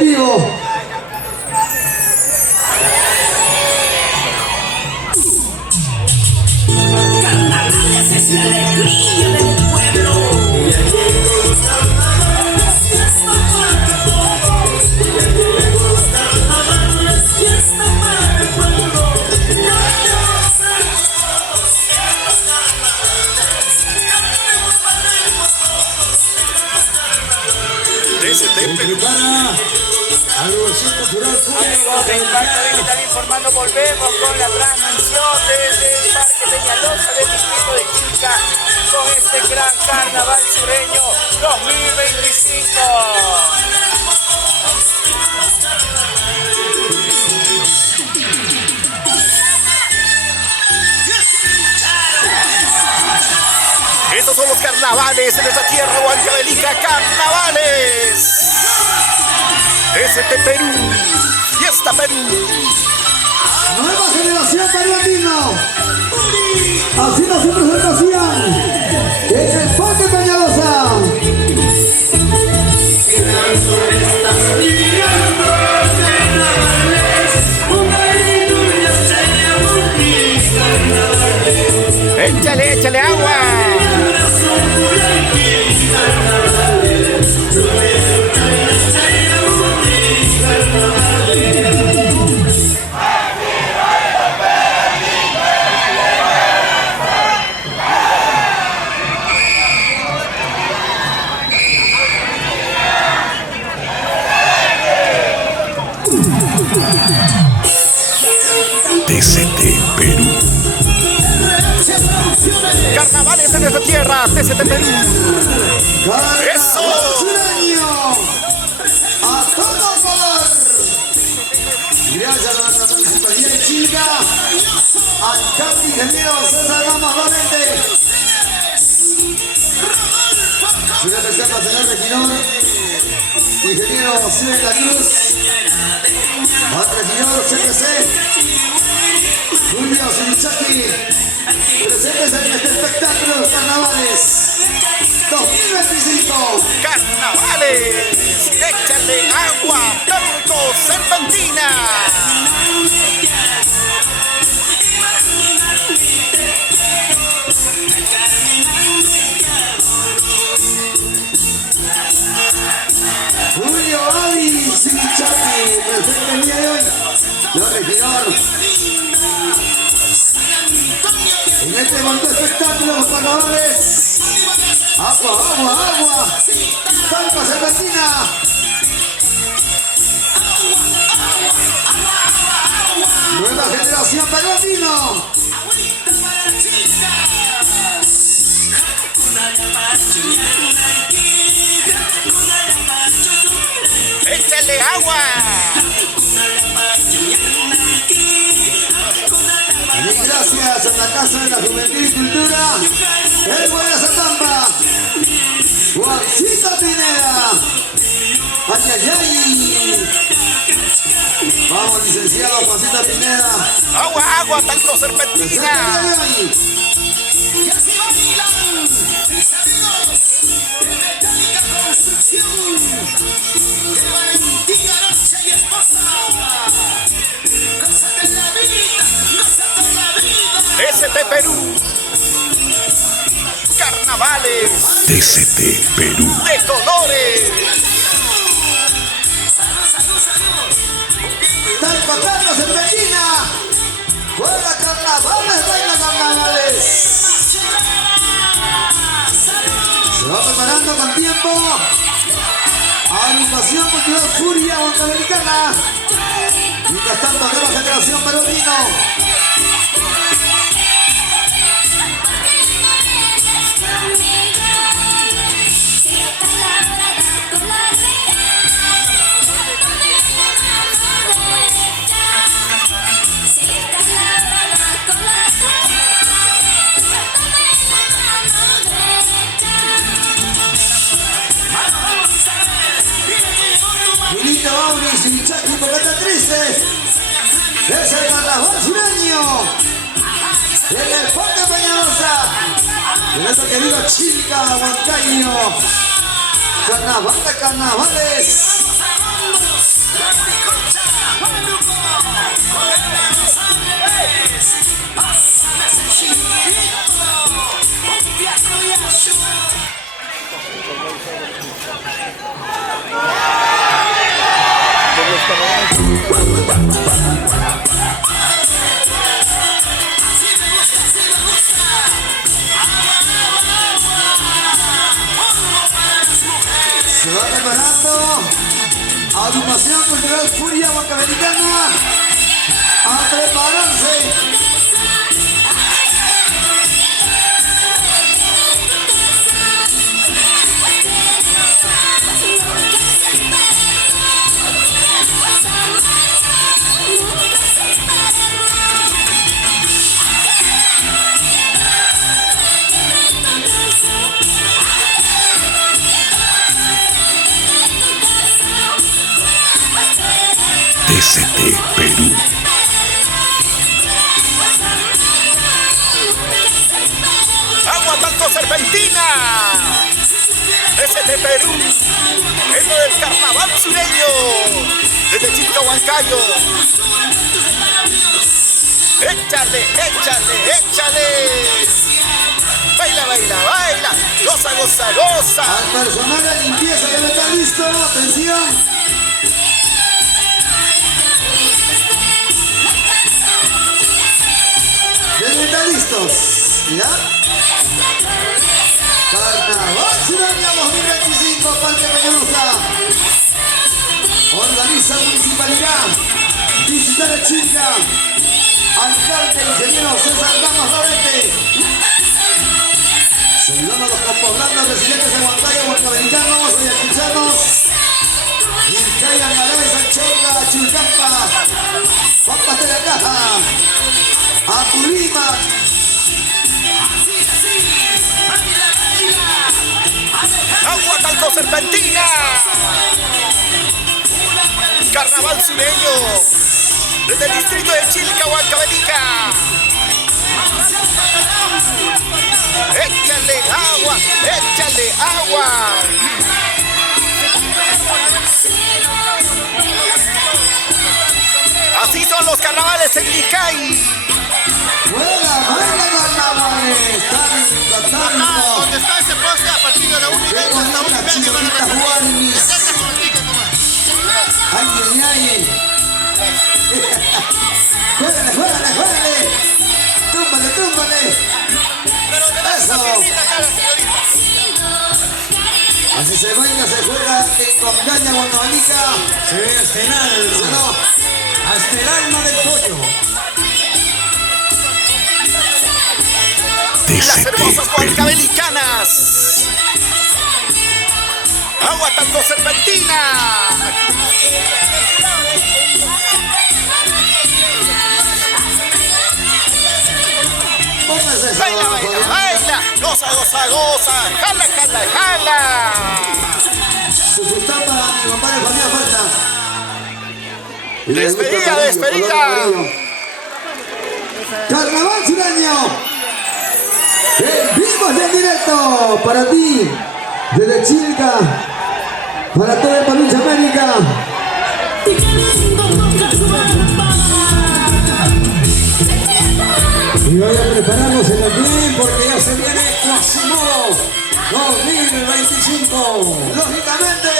vivo. Carnavales es la alegría del pueblo. Amigos de Impacto Digital informando, volvemos con la transmisión desde el Parque Peñalosa del distrito de Chilca con este gran carnaval sureño 2025. Estos son los carnavales en nuestra tierra huancavelica, carnavales. ST Perú, Fiesta Perú. Nueva generación peruano. Haciendo su presentación en el Parque Peñalosa. Échale, échale agua. TCT Perú. Carnavales en nuestra tierra, TCT Perú. ¡Eso! ¡A todo color! Gracias a nuestra municipalidad de Chilca, alcalde ingeniero César Ramos Valente. Una reserva, señor regidor, ingeniero César La Cruz, al regidor CPC, Julio Sinichaki, presentes en este espectáculo de carnavales 2025. Carnavales, échale agua, blanco, serpentina. Julio Avi Sinichaki, presente el día de hoy. Señor regidor, en este bonito espectáculo de carnavales, agua, agua, agua, talpa serpentina. Nueva generación peruano. Échale agua. Mil gracias a la Casa de la Juventud y Cultura, el Buena Zatampa, Juancito Pineda. Ay, ay, ay. Vamos, licenciado Juancito Pineda. Agua, agua, tanto serpentina. Y así bailan mis amigos de Metálica Construcción, de Valentín Arocha y esposa. Gózate la vida, gózate la vida. ST Perú. Carnavales. TCT Perú. De colores. Salud, salud, salud. Talpa, talpa serpentina. Juega carnavales, baila carnavales. Se va preparando con tiempo. Agrupación Cultural Furia Huancavelicana. Mientras tanto, nueva generación peruano. Julito Auri, Sinichaki, porque está triste. Es el carnaval sureño. En el Parque Peñalosa. De nuestro querido Chilca, Huancayo. Carnaval de carnavales. Agrupación Cultural Furia Huancabelicana. A prepararse. DCT Perú. Agua Talco Serpentina. DCT Perú. Es lo del carnaval sureño. Desde Chilca Huancayo. Échale, échale, échale. Baila, baila, baila. Goza, goza, goza. Al personal de limpieza que no está listo. Atención. ¿Ya están listos? ¿Ya? Carnaval Sureño 2025, Parque Peñalosa. Organiza Municipalidad. Visita de Chilca. Alcalde ingeniero César Ramos Lorete. Saludamos a los compoblanos residentes de Huancayo, huancabelicanos y escucharnos. Vizcaya, Naray, Sanchonga, Chulcampa, Papas de la Caja, Apurímac. Agua Talco Serpentina. Carnaval sureño. Desde el distrito de Chilca, Huancavelica. Échale agua, échale agua. Así son los carnavales en Licay. Buena, buena carnavales. Tanto. Donde está ese poste a partir de la 1:20 hasta 1:20 van a recorrer. Ay, ay, ay. Juégale, juégale, juégale. Túmbale, túmbale. Eso. Así se baila, se juega en Congaña, Huancavelica. Se ve hasta el alma. No. Hasta el alma del pollo. Las hermosas huancavelicanas. Agua Talco Serpentina. Póngase eso. Baila, baila, baila. Goza, goza, goza. Jala, jala, jala. Su sultán para mi compadre Fabián Falta. Y le gusta Despedida, color despedida. amarillo. Carnaval Sureño. En vivo y en directo para ti, desde Chilca, para todo el Palucha América. Y hoy a prepararnos en el club porque ya se viene Quasimodo 2025. Lógicamente,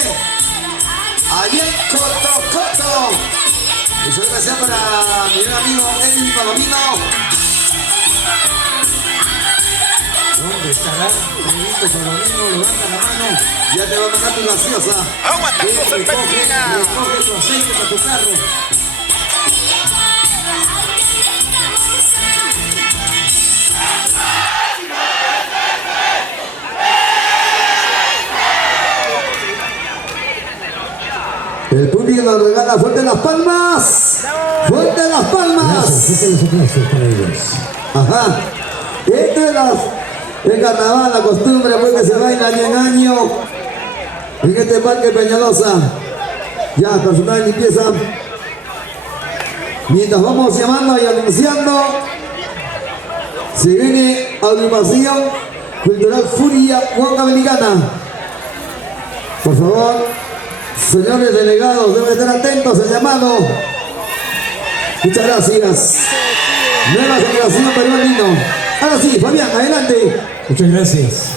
allí en Cotocoto. Muchas gracias para mi gran amigo Edwin Palomino. ¿Dónde estará? Benito Palomino, levanta la mano. Ya te va a mandar tu gaseosa. Agua Talco Serpentina. Recoge tu aceite para tu carro. El público nos regala fuerte las palmas. Fuerte las palmas. Gracias, los aplausos para ellos. Ajá. Esto es el carnaval, la costumbre pues que se baila año en año en este Parque Peñalosa. Ya, personal de limpieza. Mientras vamos llamando y anunciando, se viene agrupación cultural Furia Huancabelicana. Por favor, señores delegados, deben estar atentos al llamado. Muchas gracias. Nueva generación peruano lindo. Ahora sí, Fabián, adelante. Muchas gracias.